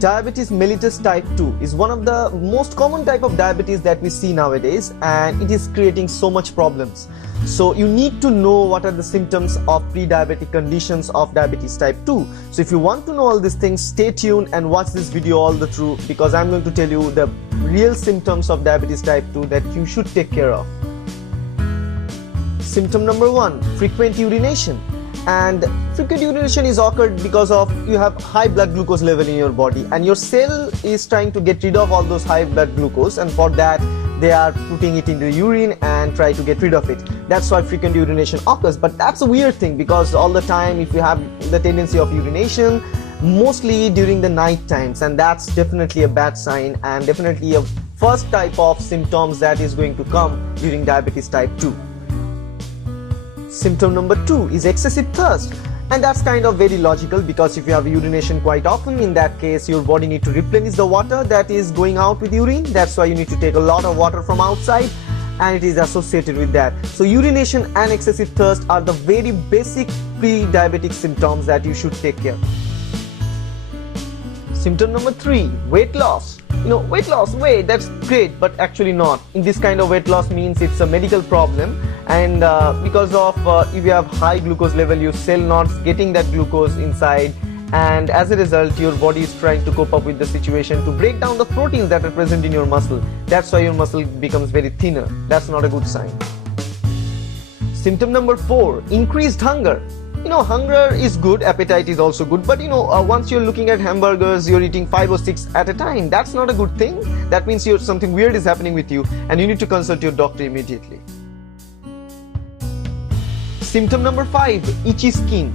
Diabetes mellitus type 2 is one of the most common type of diabetes that we see nowadays, and it is creating so much problems. So you need to know what are the symptoms of pre-diabetic conditions of diabetes type 2. So if you want to know all these things, stay tuned and watch this video all the through, because I'm going to tell you the real symptoms of diabetes type 2 that you should take care of. Symptom number 1, frequent urination. And frequent urination is occurred because of you have high blood glucose level in your body, and your cell is trying to get rid of all those high blood glucose, and for that they are putting it into urine and try to get rid of it. That's why frequent urination occurs. But that's a weird thing, because all the time if you have the tendency of urination, mostly during the night times, and that's definitely a bad sign and definitely a first type of symptoms that is going to come during diabetes type 2. Symptom number 2 is excessive thirst, and that's kind of very logical, because if you have urination quite often, in that case your body need to replenish the water that is going out with urine. That's why you need to take a lot of water from outside, and it is associated with that. So urination and excessive thirst are the very basic pre-diabetic symptoms that you should take care. Symptom number 3, weight loss. Weight loss, that's great, but actually not. In this kind of weight loss means it's a medical problem, and because of if you have high glucose level, your cell not getting that glucose inside, and as a result your body is trying to cope up with the situation to break down the proteins that are present in your muscle. That's why your muscle becomes very thinner. That's not a good sign. Symptom number 4, increased hunger. Hunger is good, appetite is also good, but once you're looking at hamburgers, you're eating 5 or 6 at a time. That's not a good thing. That means something weird is happening with you, and you need to consult your doctor immediately. Symptom number 5, itchy skin.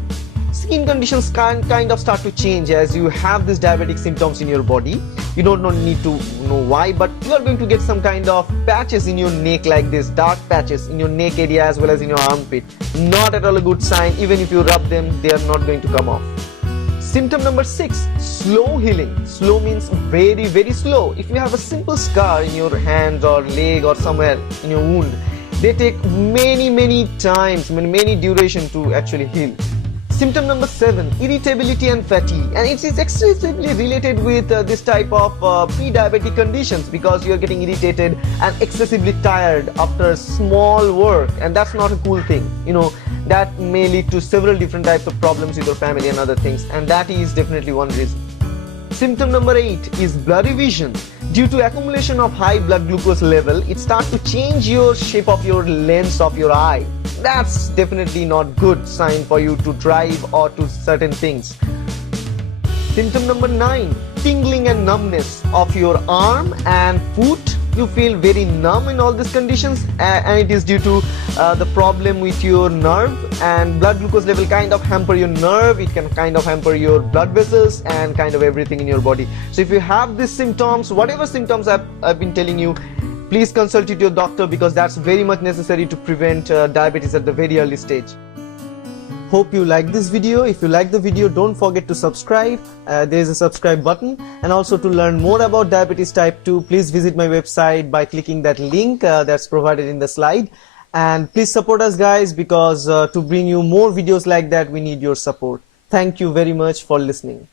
Skin conditions kind of start to change as you have these diabetic symptoms in your body. You don't need to know why, but you are going to get some kind of patches in your neck, like this, dark patches in your neck area as well as in your armpit. Not at all a good sign. Even if you rub them, they are not going to come off. Symptom number 6, slow healing. Slow means very, very slow. If you have a simple scar in your hand or leg or somewhere in your wound, they take many times, many duration to actually heal. Symptom number 7, irritability and fatigue, and it is excessively related with this type of pre-diabetic conditions, because you are getting irritated and excessively tired after small work, and that's not a cool thing. That may lead to several different types of problems with your family and other things, and that is definitely one reason. Symptom number 8 is blurry vision. Due to accumulation of high blood glucose level, it starts to change your shape of your lens of your eye. That's definitely not good sign for you to drive or to certain things. Symptom number 9, tingling and numbness of your arm and foot. You feel very numb in all these conditions, and it is due to the problem with your nerve, and blood glucose level kind of hamper your nerve. It can kind of hamper your blood vessels and kind of everything in your body. So if you have these symptoms, whatever symptoms I've been telling you, please consult with your doctor, because that's very much necessary to prevent diabetes at the very early stage. Hope you like this video. If you like the video, don't forget to subscribe. There is a subscribe button, and also to learn more about diabetes type 2, please visit my website by clicking that link that's provided in the slide. And please support us, guys, because to bring you more videos like that, we need your support. Thank you very much for listening.